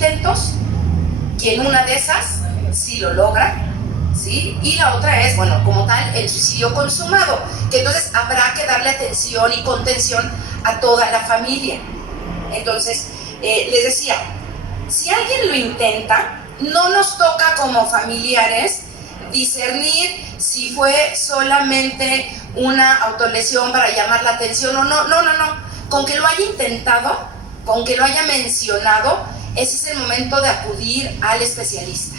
intentos, y en una de esas sí lo logra, ¿sí? Y la otra es, bueno, como tal, el suicidio consumado, que entonces habrá que darle atención y contención a toda la familia. Entonces, les decía, si alguien lo intenta, no nos toca como familiares discernir si fue solamente una autolesión para llamar la atención o no. No. Con que lo haya intentado, con que lo haya mencionado, ese es el momento de acudir al especialista.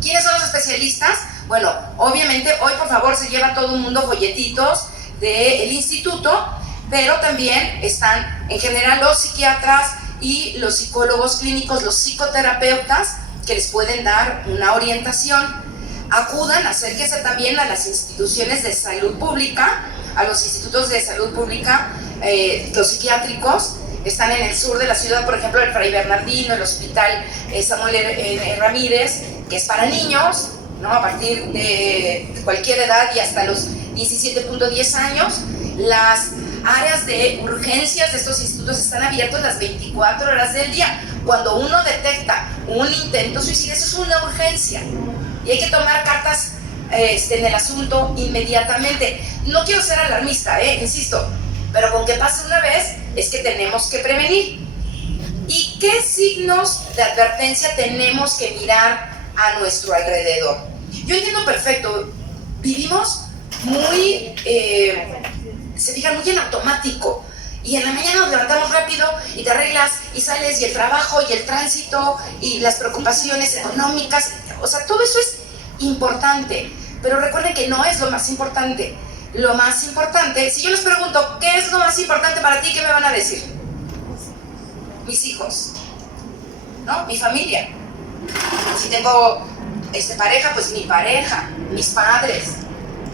¿Quiénes son los especialistas? Bueno, obviamente hoy por favor se lleva todo el mundo folletitos del instituto, pero también están en general los psiquiatras y los psicólogos clínicos, los psicoterapeutas, que les pueden dar una orientación. Acudan, acérquense también a las instituciones de salud pública, a los institutos de salud pública, los psiquiátricos. Están en el sur de la ciudad, por ejemplo, el Fray Bernardino, el Hospital Samuel Ramírez, que es para niños, ¿no? A partir de cualquier edad y hasta los 17.10 años. Las áreas de urgencias de estos institutos están abiertos las 24 horas del día. Cuando uno detecta un intento suicida, eso es una urgencia y hay que tomar cartas en el asunto inmediatamente. No quiero ser alarmista, insisto, pero con que pase una vez es que tenemos que prevenir. ¿Y qué signos de advertencia tenemos que mirar a nuestro alrededor? Yo entiendo perfecto, vivimos muy, se fijan, muy en automático, y en la mañana nos levantamos rápido y te arreglas y sales, y el trabajo y el tránsito y las preocupaciones económicas, o sea, todo eso es importante, pero recuerden que no es lo más importante. Lo más importante, si yo les pregunto ¿qué es lo más importante para ti?, ¿qué me van a decir? Mis hijos, ¿no? Mi familia. Si tengo pareja, pues mi pareja, mis padres,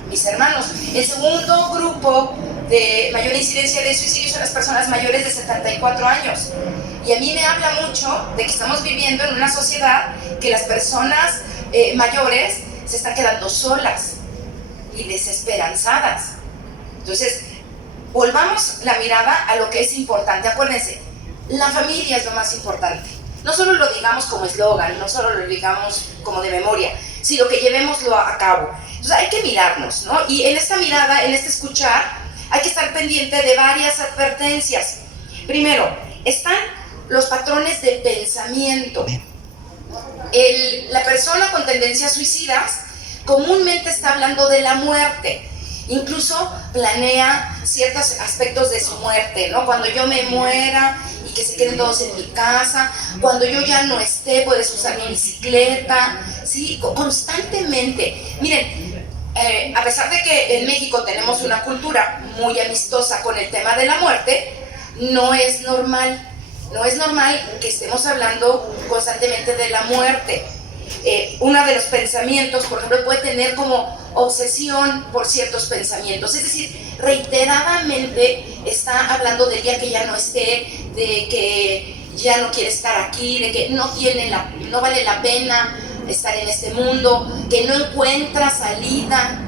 mis hermanos. El segundo grupo de mayor incidencia de suicidio son las personas mayores de 74 años. Y a mí me habla mucho de que estamos viviendo en una sociedad que las personas mayores se están quedando solas y desesperanzadas. Entonces, volvamos la mirada a lo que es importante. Acuérdense, la familia es lo más importante. No solo lo digamos como eslogan, no solo lo digamos como de memoria, sino que llevémoslo a cabo. Entonces hay que mirarnos, ¿no? Y en esta mirada, en este escuchar, hay que estar pendiente de varias advertencias. Primero, están los patrones de pensamiento. La persona con tendencias suicidas comúnmente está hablando de la muerte, incluso planea ciertos aspectos de su muerte, ¿no? Cuando yo me muera y que se queden todos en mi casa, cuando yo ya no esté, puedes usar mi bicicleta, ¿sí? Constantemente. Miren, a pesar de que en México tenemos una cultura muy amistosa con el tema de la muerte, no es normal que estemos hablando constantemente de la muerte. Uno de los pensamientos, por ejemplo, puede tener como obsesión por ciertos pensamientos, es decir, reiteradamente está hablando del día que ya no esté, de que ya no quiere estar aquí, de que no vale la pena estar en este mundo, que no encuentra salida.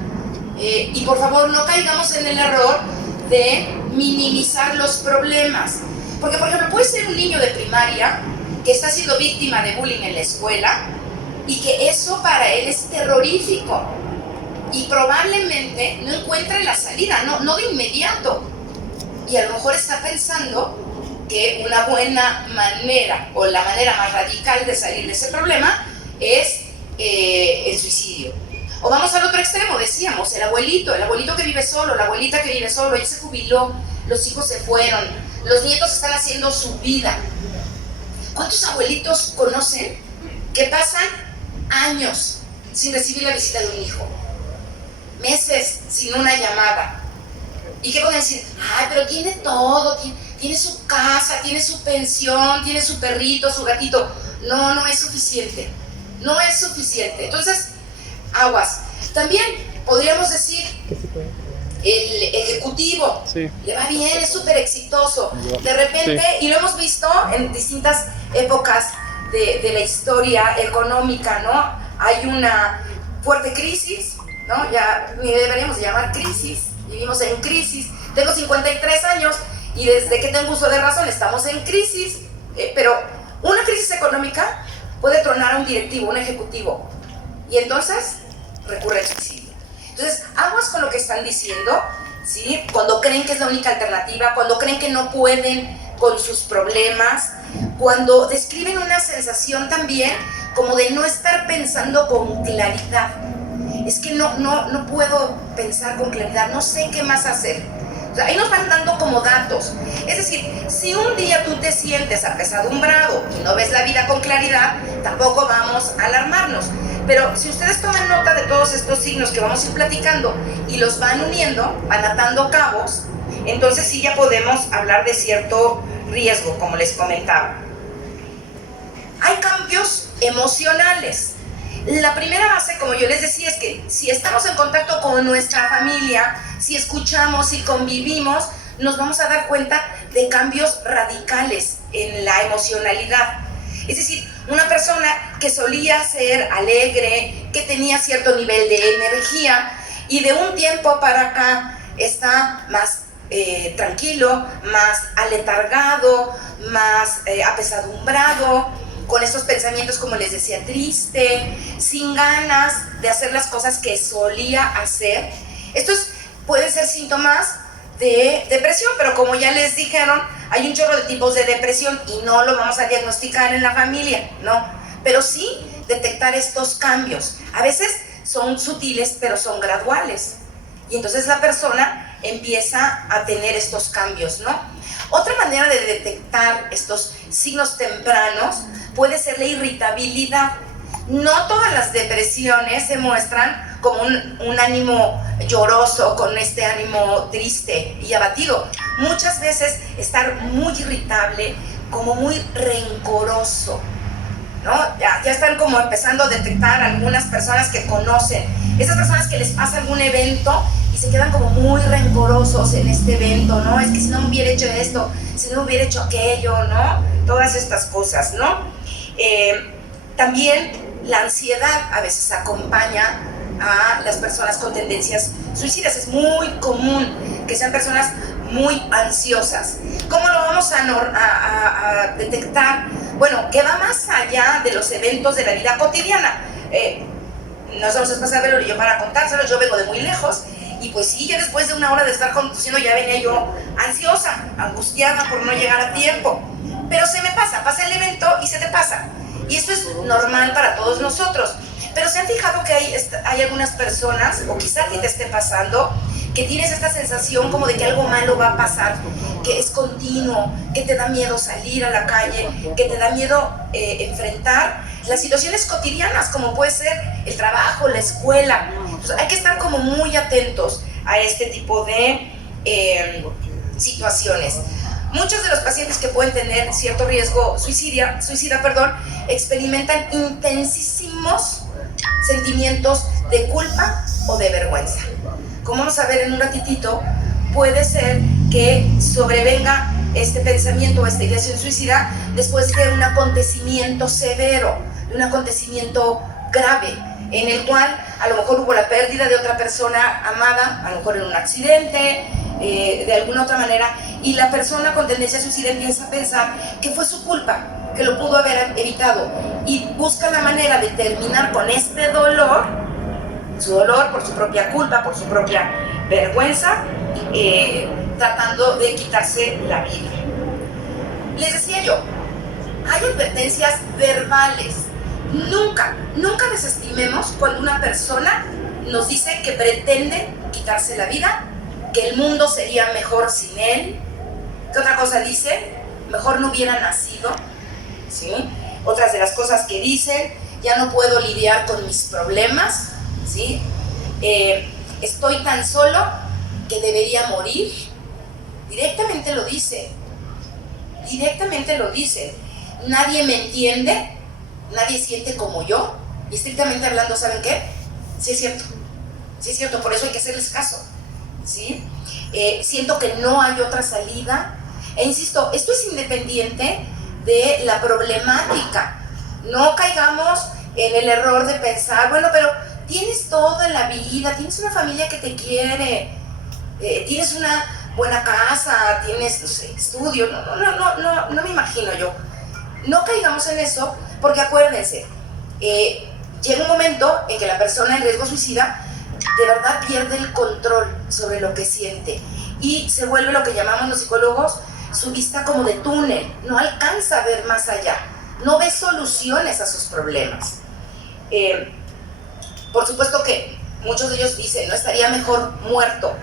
Y por favor, no caigamos en el error de minimizar los problemas, porque por ejemplo puede ser un niño de primaria que está siendo víctima de bullying en la escuela y que eso para él es terrorífico y probablemente no encuentre la salida, no de inmediato, y a lo mejor está pensando que una buena manera o la manera más radical de salir de ese problema es el suicidio. O vamos al otro extremo, decíamos, el abuelito que vive solo, la abuelita que vive solo, ella se jubiló, los hijos se fueron, los nietos están haciendo su vida. ¿Cuántos abuelitos conocen que pasan años sin recibir la visita de un hijo? Meses sin una llamada. ¿Y qué pueden decir? Ay, pero tiene todo, tiene su casa, tiene su pensión, tiene su perrito, su gatito. No es suficiente. No es suficiente. Entonces, aguas. También podríamos decir el ejecutivo, sí, le va bien, es súper exitoso. De repente, sí, y lo hemos visto en distintas épocas de la historia económica, ¿no? Hay una fuerte crisis, ¿no? Ya ni deberíamos llamar crisis, vivimos en crisis. Tengo 53 años y desde que tengo uso de razón estamos en crisis, pero Una crisis económica puede tronar a un directivo, un ejecutivo, y entonces recurre al suicidio. Entonces, aguas con lo que están diciendo, ¿sí? Cuando creen que es la única alternativa, cuando creen que no pueden con sus problemas, cuando describen una sensación también como de no estar pensando con claridad. Es que no puedo pensar con claridad, no sé qué más hacer. O sea, ahí nos van dando como datos. Es decir, si un día tú te sientes apesadumbrado y no ves la vida con claridad, tampoco vamos a alarmarnos. Pero si ustedes toman nota de todos estos signos que vamos a ir platicando y los van uniendo, van atando cabos, entonces sí ya podemos hablar de cierto riesgo, como les comentaba. Hay cambios emocionales. La primera base, como yo les decía, es que si estamos en contacto con nuestra familia, si escuchamos, si convivimos, nos vamos a dar cuenta de cambios radicales en la emocionalidad. Es decir, una persona que solía ser alegre, que tenía cierto nivel de energía y de un tiempo para acá está más tranquilo, más aletargado, más apesadumbrado, con estos pensamientos, como les decía, triste, sin ganas de hacer las cosas que solía hacer. Estos pueden ser síntomas de depresión, pero como ya les dijeron, hay un chorro de tipos de depresión y no lo vamos a diagnosticar en la familia, ¿no? Pero sí detectar estos cambios. A veces son sutiles, pero son graduales. Y entonces la persona empieza a tener estos cambios, ¿no? Otra manera de detectar estos signos tempranos puede ser la irritabilidad. No todas las depresiones se muestran como un ánimo lloroso, con este ánimo triste y abatido. Muchas veces estar muy irritable, como muy rencoroso, ¿no? Ya están como empezando a detectar algunas personas que conocen, esas personas que les pasa algún evento y se quedan como muy rencorosos en este evento, ¿no? Es que si no me hubiera hecho esto, si no hubiera hecho aquello, ¿no? Todas estas cosas, ¿no? También la ansiedad a veces acompaña a las personas con tendencias suicidas. Es muy común que sean personas muy ansiosas. ¿Cómo lo vamos a detectar? Bueno, que va más allá de los eventos de la vida cotidiana. No se los pasa a verlo yo para contárselo, yo vengo de muy lejos y pues sí, ya después de una hora de estar conduciendo ya venía yo ansiosa, angustiada por no llegar a tiempo. Pero se me pasa el evento y se te pasa. Y esto es normal para todos nosotros. Pero se han fijado que hay algunas personas, o quizá a ti te esté pasando, que tienes esta sensación como de que algo malo va a pasar, que es continuo, que te da miedo salir a la calle, que te da miedo enfrentar las situaciones cotidianas, como puede ser el trabajo, la escuela. Entonces, hay que estar como muy atentos a este tipo de situaciones. Muchos de los pacientes que pueden tener cierto riesgo suicida, experimentan intensísimos sentimientos de culpa o de vergüenza. Como vamos a ver en un ratitito, puede ser que sobrevenga este pensamiento o esta ideación suicida después de un acontecimiento severo, de un acontecimiento grave, en el cual a lo mejor hubo la pérdida de otra persona amada, a lo mejor en un accidente, de alguna otra manera, y la persona con tendencia suicida empieza a pensar que fue su culpa, que lo pudo haber evitado, y busca la manera de terminar con este dolor, su dolor por su propia culpa, por su propia vergüenza, tratando de quitarse la vida. Les decía yo, hay advertencias verbales. Nunca desestimemos cuando una persona nos dice que pretende quitarse la vida, que el mundo sería mejor sin él. ¿Qué otra cosa dice? Mejor no hubiera nacido, ¿sí? Otras de las cosas que dicen, ya no puedo lidiar con mis problemas, ¿sí? Estoy tan solo que debería morir. Directamente lo dicen. Nadie me entiende, nadie siente como yo. Y estrictamente hablando, ¿saben qué? Sí es cierto, por eso hay que hacerles caso, ¿sí? Siento que no hay otra salida. E insisto, esto es independiente de la problemática. No caigamos en el error de pensar, bueno, pero tienes todo en la vida, tienes una familia que te quiere, tienes una buena casa, tienes, no sé, estudio. No me imagino yo. no caigamos en eso, porque acuérdense, llega un momento en que la persona en riesgo suicida de verdad pierde el control sobre lo que siente y se vuelve lo que llamamos los psicólogos su vista como de túnel, no alcanza a ver más allá, no ve soluciones a sus problemas. Por supuesto que muchos de ellos dicen, no estaría mejor muerto,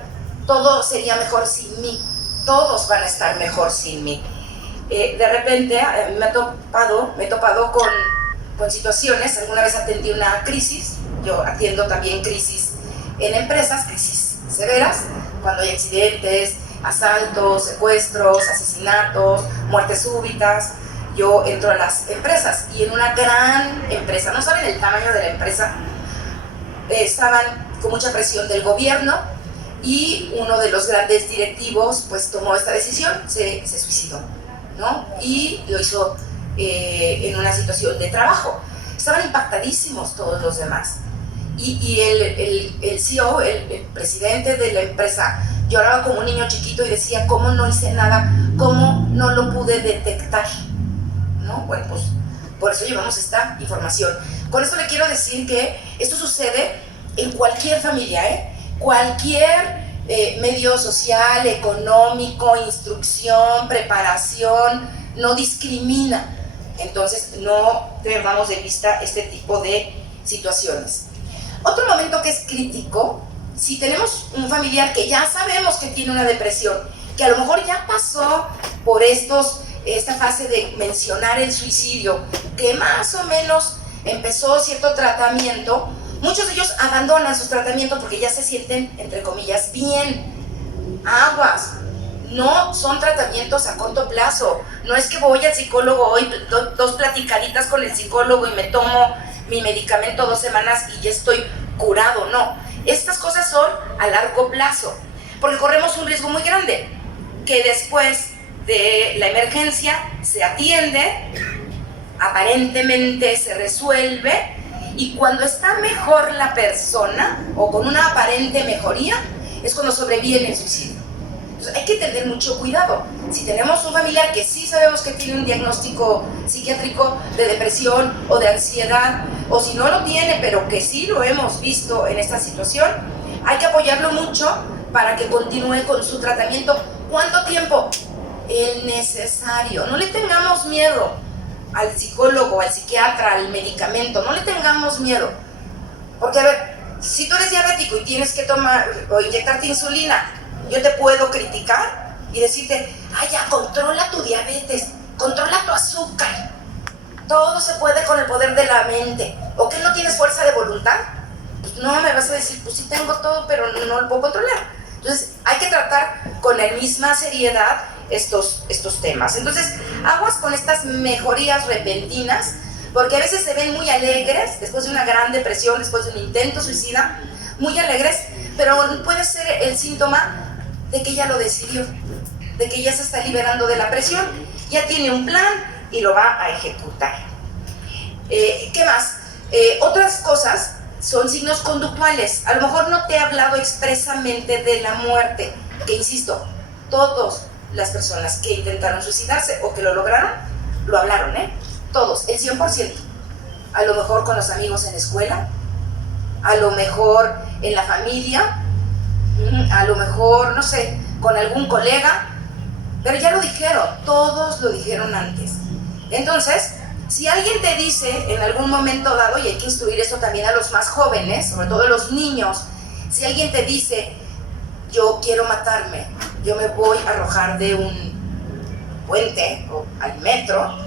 todo sería mejor sin mí, todos van a estar mejor sin mí. De repente me he topado con situaciones. Alguna vez atendí una crisis, yo atiendo también crisis en empresas, crisis severas, cuando hay accidentes, asaltos, secuestros, asesinatos, muertes súbitas. Yo entro a las empresas y en una gran empresa, no saben el tamaño de la empresa, estaban con mucha presión del gobierno y uno de los grandes directivos pues tomó esta decisión, se suicidó, ¿no? Y lo hizo en una situación de trabajo. Estaban impactadísimos todos los demás. Y el CEO, el presidente de la empresa, lloraba como un niño chiquito y decía, ¿cómo no hice nada? ¿Cómo no lo pude detectar? ¿No? Bueno, pues por eso llevamos esta información. Con esto le quiero decir que esto sucede en cualquier familia, cualquier medio social, económico, instrucción, preparación, no discrimina. Entonces no perdamos de vista este tipo de situaciones. Otro momento que es crítico, si tenemos un familiar que ya sabemos que tiene una depresión, que a lo mejor ya pasó por esta fase de mencionar el suicidio, que más o menos empezó cierto tratamiento, muchos de ellos abandonan sus tratamientos porque ya se sienten, entre comillas, bien. Aguas, no son tratamientos a corto plazo. No es que voy al psicólogo hoy, dos platicaditas con el psicólogo y me tomo mi medicamento 2 semanas y ya estoy curado. No, estas cosas son a largo plazo, porque corremos un riesgo muy grande, que después de la emergencia se atiende, aparentemente se resuelve, y cuando está mejor la persona o con una aparente mejoría es cuando sobreviene el suicidio. Entonces hay que tener mucho cuidado. Si tenemos un familiar que sí sabemos que tiene un diagnóstico psiquiátrico de depresión o de ansiedad, o si no lo tiene pero que sí lo hemos visto en esta situación, hay que apoyarlo mucho para que continúe con su tratamiento. ¿Cuánto tiempo? El necesario. No le tengamos miedo al psicólogo, al psiquiatra, al medicamento, no le tengamos miedo. Porque, a ver, si tú eres diabético y tienes que tomar o inyectarte insulina, yo te puedo criticar y decirte, ay, ya, controla tu diabetes, controla tu azúcar. Todo se puede con el poder de la mente. ¿O que no tienes fuerza de voluntad? Pues no, me vas a decir, pues sí tengo todo, pero no lo puedo controlar. Entonces, hay que tratar con la misma seriedad estos temas. Entonces, aguas con estas mejorías repentinas, porque a veces se ven muy alegres después de una gran depresión, después de un intento suicida, muy alegres, pero puede ser el síntoma de que ya lo decidió, de que ya se está liberando de la presión, ya tiene un plan y lo va a ejecutar. ¿Qué más? Otras cosas son signos conductuales. A lo mejor no te he hablado expresamente de la muerte, que insisto, todas las personas que intentaron suicidarse o que lo lograron, lo hablaron, todos, el 100%. A lo mejor con los amigos en la escuela, a lo mejor en la familia, a lo mejor, no sé, con algún colega, pero ya lo dijeron, todos lo dijeron antes. Entonces, si alguien te dice en algún momento dado, y hay que instruir esto también a los más jóvenes, sobre todo a los niños, si alguien te dice, yo quiero matarme, yo me voy a arrojar de un puente o al metro,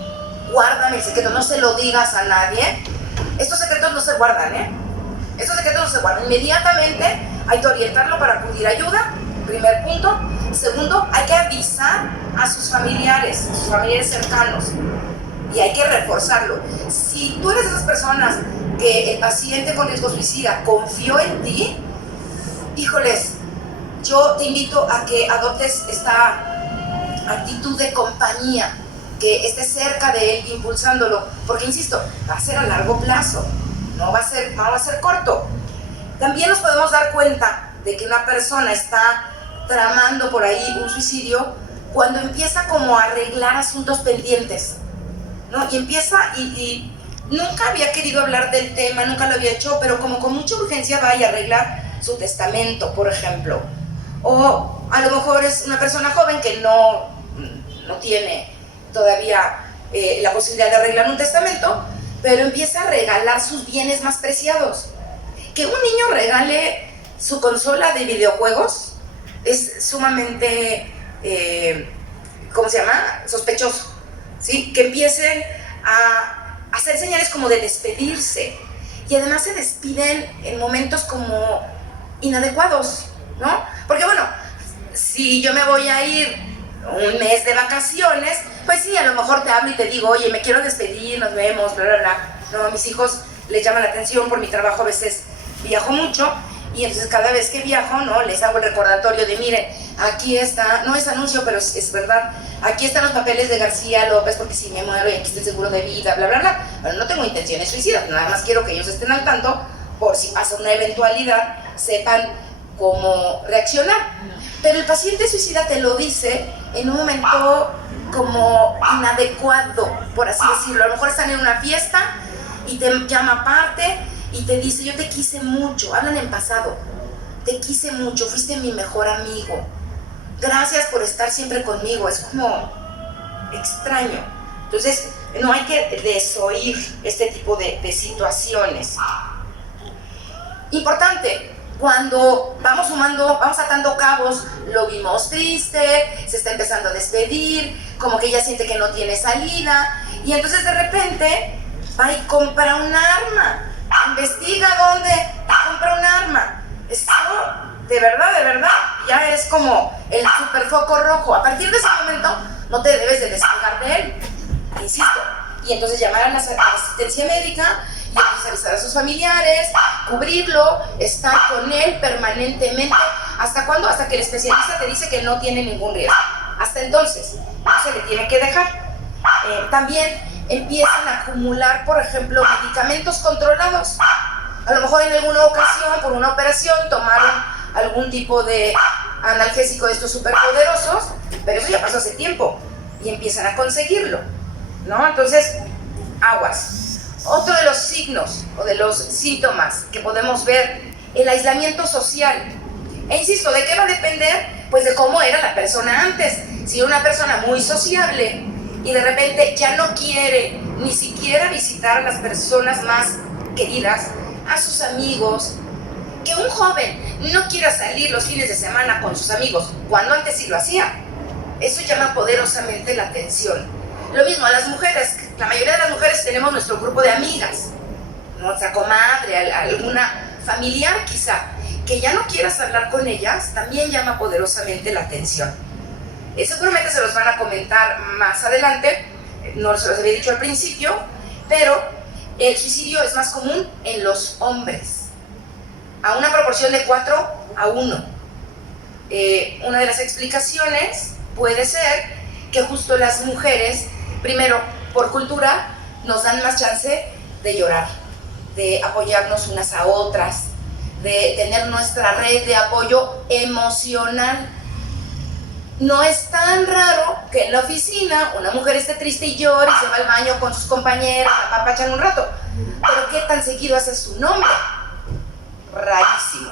guárdame el secreto, no se lo digas a nadie. Estos secretos no se guardan, estos secretos no se guardan. Inmediatamente hay que orientarlo para acudir a ayuda, primer punto. Segundo, hay que avisar a sus familiares cercanos, y hay que reforzarlo. Si tú eres de esas personas que el paciente con riesgo suicida confió en ti, híjoles, yo te invito a que adoptes esta actitud de compañía, que estés cerca de él, impulsándolo, porque insisto, va a ser a largo plazo, no va a ser corto. También nos podemos dar cuenta de que una persona está tramando por ahí un suicidio cuando empieza como a arreglar asuntos pendientes. ¿no? Y empieza y nunca había querido hablar del tema, nunca lo había hecho, pero como con mucha urgencia va y arregla su testamento, por ejemplo. O a lo mejor es una persona joven que no tiene todavía la posibilidad de arreglar un testamento, pero empieza a regalar sus bienes más preciados. Que un niño regale su consola de videojuegos es sumamente, ¿cómo se llama? Sospechoso, ¿sí? Que empiecen a hacer señales como de despedirse, y además se despiden en momentos como inadecuados, ¿no? Porque bueno, si yo me voy a ir un mes de vacaciones, pues sí, a lo mejor te hablo y te digo, oye, me quiero despedir, nos vemos, bla, bla, bla. No, a mis hijos les llama la atención, por mi trabajo a veces viajo mucho, y entonces cada vez que viajo, ¿no? Les hago el recordatorio de, miren, aquí está, no es anuncio, pero es verdad, aquí están los papeles de García López, porque si me muero y aquí está el seguro de vida, bla, bla, bla. Pero no tengo intenciones suicidas, nada más quiero que ellos estén al tanto, por si pasa una eventualidad, sepan cómo reaccionar. Pero el paciente suicida te lo dice en un momento como inadecuado, por así decirlo. A lo mejor están en una fiesta y te llama aparte y te dice, yo te quise mucho, hablan en pasado, te quise mucho, fuiste mi mejor amigo, gracias por estar siempre conmigo. Es como extraño. Entonces no hay que desoír este tipo de situaciones. Importante, cuando vamos sumando, vamos atando cabos, lo vimos triste, se está empezando a despedir, como que ella siente que no tiene salida, y entonces de repente va y compra un arma, investiga dónde, y compra un arma. Esto, de verdad, ya es como el super foco rojo. A partir de ese momento no te debes de despegar de él, insisto, y entonces llamar a la asistencia médica, y entonces avisar a sus familiares, cubrirlo, estar con él permanentemente. ¿Hasta cuándo? Hasta que el especialista te dice que no tiene ningún riesgo. Hasta entonces, no se le tiene que dejar. También empiezan a acumular, por ejemplo, medicamentos controlados. A lo mejor en alguna ocasión, por una operación, tomaron algún tipo de analgésico de estos superpoderosos, pero eso ya pasó hace tiempo y empiezan a conseguirlo, ¿no? Entonces, aguas. Otro de los signos o de los síntomas que podemos ver, el aislamiento social. E insisto, ¿de qué va a depender? Pues de cómo era la persona antes. Si era una persona muy sociable y de repente ya no quiere ni siquiera visitar a las personas más queridas, a sus amigos, que un joven no quiera salir los fines de semana con sus amigos, cuando antes sí lo hacía, eso llama poderosamente la atención. Lo mismo a las mujeres, la mayoría de las mujeres tenemos nuestro grupo de amigas, nuestra comadre, alguna familiar quizá, que ya no quieras hablar con ellas, también llama poderosamente la atención. Seguramente se los van a comentar más adelante, no se los había dicho al principio, pero el suicidio es más común en los hombres, a una proporción de 4-1. Una de las explicaciones puede ser que justo las mujeres, primero, por cultura, nos dan más chance de llorar, de apoyarnos unas a otras, de tener nuestra red de apoyo emocional. No es tan raro que en la oficina una mujer esté triste y llore y se va al baño con sus compañeras, apapachan un rato. Pero ¿qué tan seguido hace su nombre? Rarísimo.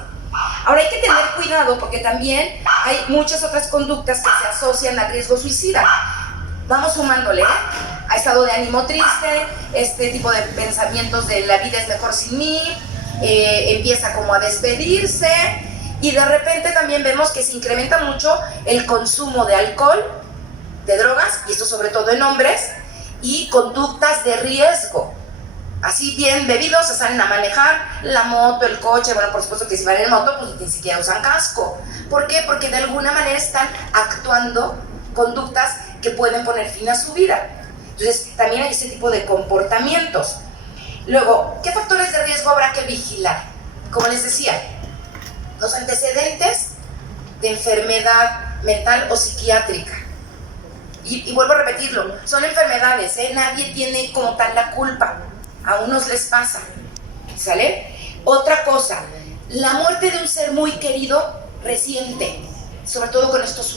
Ahora hay que tener cuidado porque también hay muchas otras conductas que se asocian al riesgo suicida. Vamos sumándole, a estado de ánimo triste, este tipo de pensamientos de la vida es mejor sin mí, empieza como a despedirse, y de repente también vemos que se incrementa mucho el consumo de alcohol, de drogas, y esto sobre todo en hombres, y conductas de riesgo. Así bien bebidos se salen a manejar la moto, el coche. Bueno, por supuesto que si van en moto, pues ni siquiera usan casco. ¿Por qué? Porque de alguna manera están actuando conductas que pueden poner fin a su vida. Entonces, también hay ese tipo de comportamientos. Luego, ¿qué factores de riesgo habrá que vigilar? Como les decía, los antecedentes de enfermedad mental o psiquiátrica. Y vuelvo a repetirlo, son enfermedades, nadie tiene como tal la culpa. A unos les pasa, ¿sale? Otra cosa, la muerte de un ser muy querido reciente, sobre todo con estos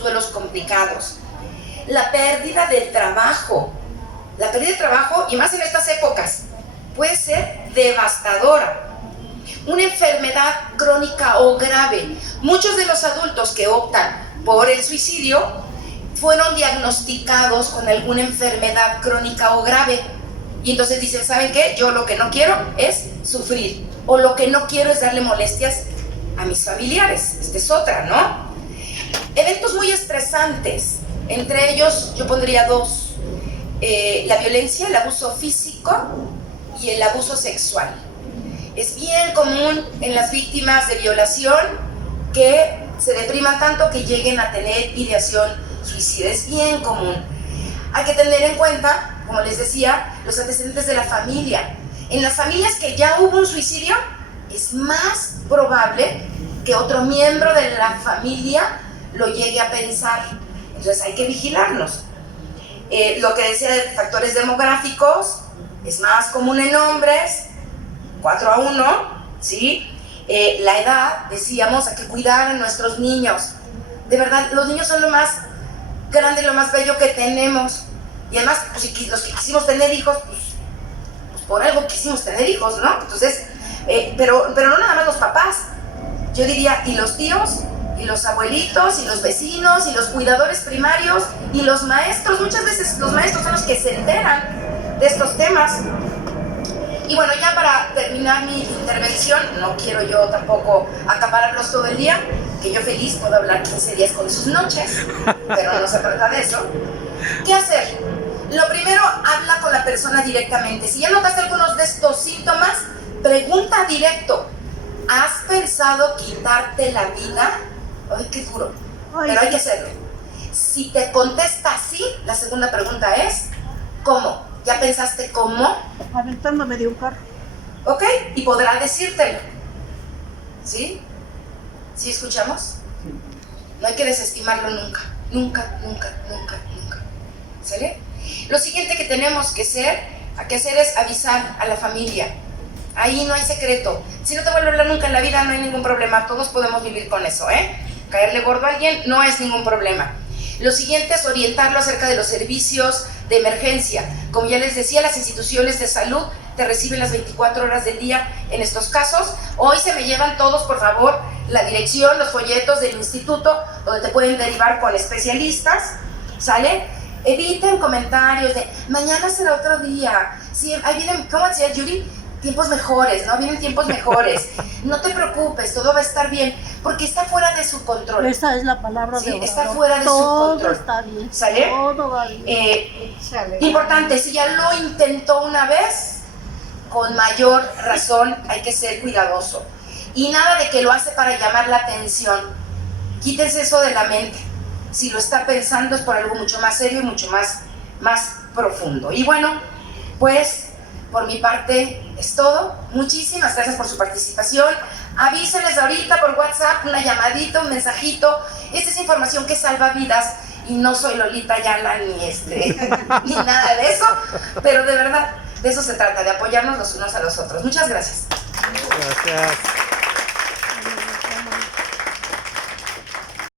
duelos complicados. La pérdida del trabajo, La pérdida de trabajo, y más en estas épocas, puede ser devastadora. Una enfermedad crónica o grave. Muchos de los adultos que optan por el suicidio fueron diagnosticados con alguna enfermedad crónica o grave. Y entonces dicen, ¿saben qué? Yo lo que no quiero es sufrir. O lo que no quiero es darle molestias a mis familiares. Esta es otra, ¿no? Eventos muy estresantes. Entre ellos yo pondría dos. La violencia, el abuso físico y el abuso sexual. Es bien común en las víctimas de violación que se depriman tanto que lleguen a tener ideación suicida. Es bien común. Hay que tener en cuenta, como les decía, los antecedentes de la familia. En las familias que ya hubo un suicidio, es más probable que otro miembro de la familia lo llegue a pensar. Entonces hay que vigilarnos. Lo que decía de factores demográficos, es más común en hombres, 4-1, ¿sí? La edad, decíamos, hay que cuidar a nuestros niños. De verdad, los niños son lo más grande, lo más bello que tenemos. Y además, pues, los que quisimos tener hijos, pues por algo quisimos tener hijos, ¿no? Entonces, pero no nada más los papás. Yo diría, y los tíos, y los abuelitos, y los vecinos, y los cuidadores primarios, y los maestros. Muchas veces los maestros son los que se enteran de estos temas. Y bueno, ya para terminar mi intervención, no quiero yo tampoco acapararlos todo el día, que yo feliz puedo hablar 15 días con sus noches, pero no se trata de eso. ¿Qué hacer? Lo primero, habla con la persona directamente. Si ya notaste algunos de estos síntomas, pregunta directo. ¿Has pensado quitarte la vida? Ay, qué duro, pero hay que hacerlo. Si te contesta sí, la segunda pregunta es, ¿cómo? ¿Ya pensaste cómo? Aventándome de un carro. Ok, y podrá decírtelo. ¿Sí? ¿Sí escuchamos? No hay que desestimarlo nunca. Nunca, nunca, nunca, nunca. ¿Sale? Lo siguiente que tenemos que hacer es avisar a la familia. Ahí no hay secreto. Si no te vuelve a hablar nunca en la vida, no hay ningún problema. Todos podemos vivir con eso, ¿eh? Caerle gordo a alguien no es ningún problema. Lo siguiente es orientarlo acerca de los servicios de emergencia. Como ya les decía, las instituciones de salud te reciben las 24 horas del día en estos casos. Hoy se me llevan todos, por favor, la dirección, los folletos del instituto, donde te pueden derivar con especialistas, ¿sale? Eviten comentarios de, mañana será otro día. Sí, ahí vienen, ¿cómo decía Yuri? Tiempos mejores, ¿no? Vienen tiempos mejores. No te preocupes, todo va a estar bien, porque está fuera de su control. Esa es la palabra de Orador. Está fuera de su control. Todo está bien. ¿Sale? Todo va bien. Importante, si ya lo intentó una vez, con mayor razón hay que ser cuidadoso. Y nada de que lo hace para llamar la atención. Quítense eso de la mente. Si lo está pensando es por algo mucho más serio y mucho más profundo. Y bueno, pues por mi parte es todo. Muchísimas gracias por su participación. Avísenles ahorita por WhatsApp, una llamadita, un mensajito. Esta es información que salva vidas y no soy Lolita Ayala ni nada de eso, pero de verdad, de eso se trata, de apoyarnos los unos a los otros. Muchas gracias. Gracias.